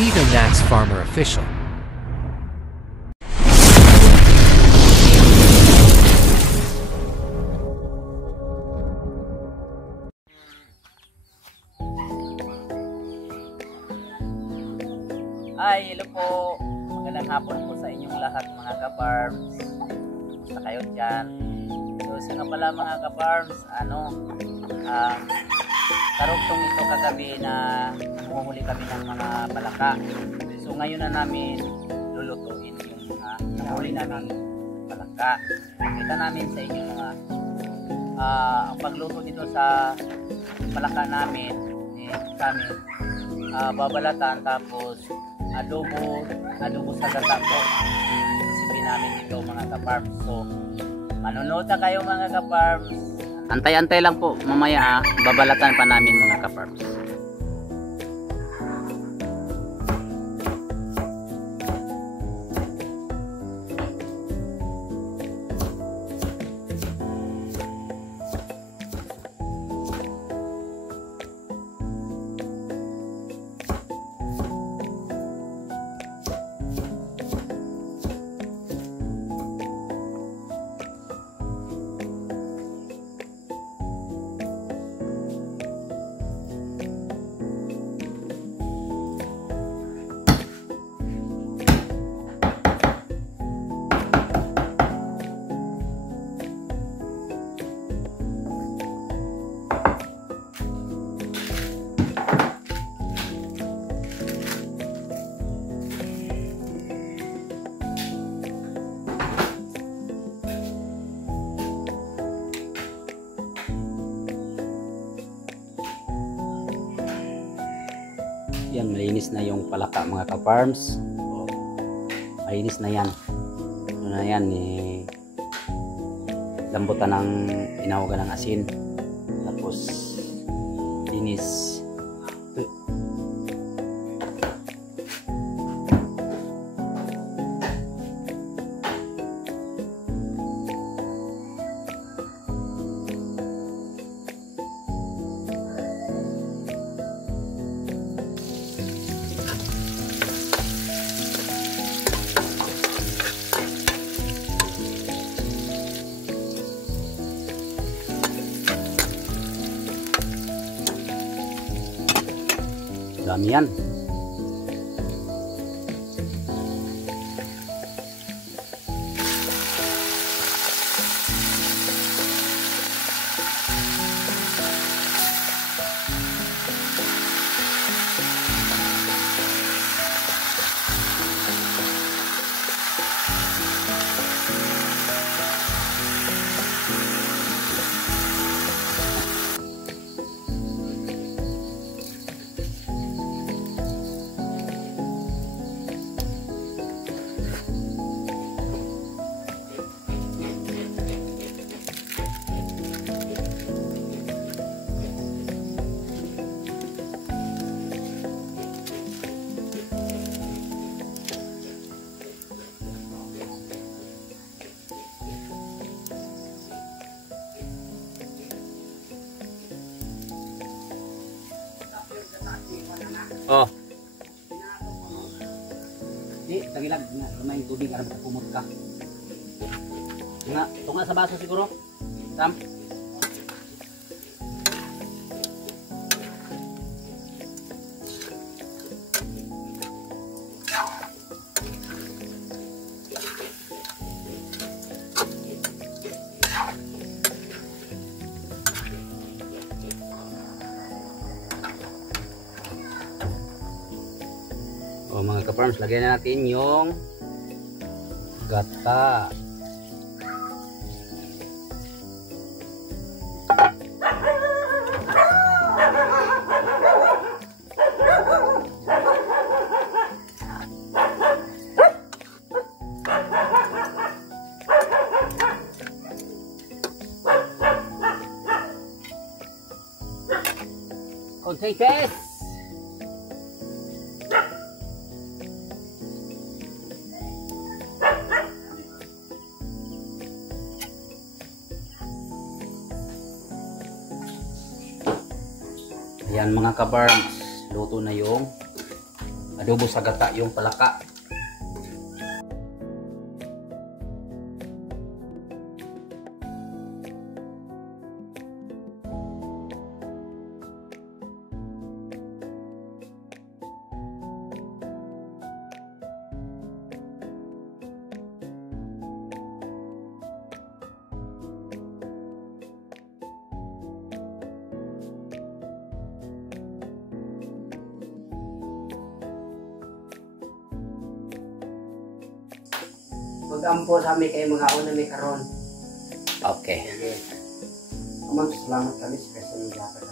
Tito Max Farmer Official. Ay, hello po. Magandang hapon po sa inyong lahat mga ka-farms. Kumusta kayo dyan? So, nga pala mga ka-farms, karugtong ito kagabi na nanguhuli kami ng mga palaka. So, ngayon na namin lulutuin yung mga nanguhuli namin palaka. Kita namin sa inyo mga ang pagluto nito sa palaka namin, kami babalatan tapos adobo sa gata po isipin namin ito mga ka-farms. So manonood na kayo mga ka-farms, antay-antay lang po, mamaya babalatan pa namin mga ka-farms. Yan, malinis na yung palaka mga ka-farms. Malinis na yan. Ano na yan, lambutan ng inawagan ng asin. Tapos linis. Dami yan. Oh. Di, tagilag nga lumaing tubig aram kumot ka. Nga, tunga sa baso siguro. Sam. O mga ka-farms, lagyan na natin yung gata. Konting test. Ayan mga ka-farms, luto na yung adobo sa gata yung palaka. Mag-ampo sa amin kayo mga una may karon. Okay. Sige. Amang salamat kami sa kasi dapat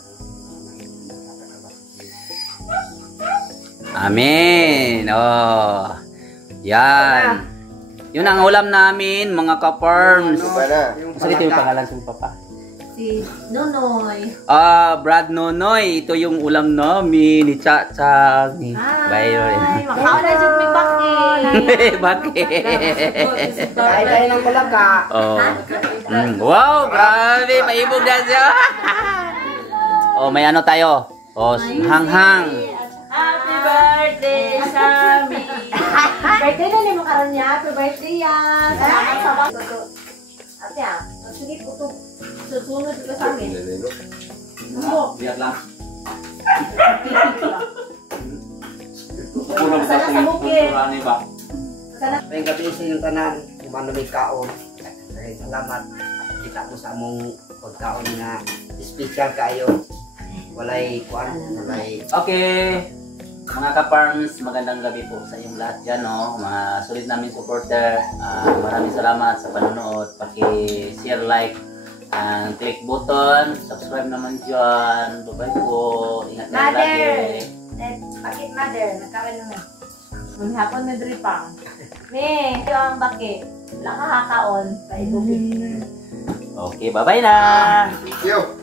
Amen. Oh. Yan. Yun ang ulam namin, mga ka-farms. Kasi ito yung pangalan sa papa. Si Nonoy. Brad Nonoy. Ito yung ulam namin ni Cha-Cha. Ni Byron. Ay, makaon na dyan may bakit. Bakit? Kain tayo ng palaka. Oh. Wow, grabe. Maibog na siya. Oh, may ano tayo? Oh, hanghang. Happy birthday, Sammy. Birthday na ni makaroon niya. Happy birthday yan. Salamat sa mga. Ate ah, sige po ito. Susunod ka sa amin. Biar lang. Sana sa bukid. May gabi sa inyong tanan, kung ano may kaon. Kaya salamat. Kita mo sa among pagkaon nga special kayo. Walay kuan, walay. Okay. Mga ka-farms, magandang gabi po sa inyong lahat dyan, no? Mga sulit namin supporter. Maraming salamat sa panonood. Paki-share, like, and click button. Subscribe naman dyan. Bye-bye po. Ingat na lagi. Bakit mother? Nagkaroon naman. Ang hapon na dripang. Me, ito ang bakit. Wala ka kakaon. Paibugin. Okay, bye-bye na! Thank you.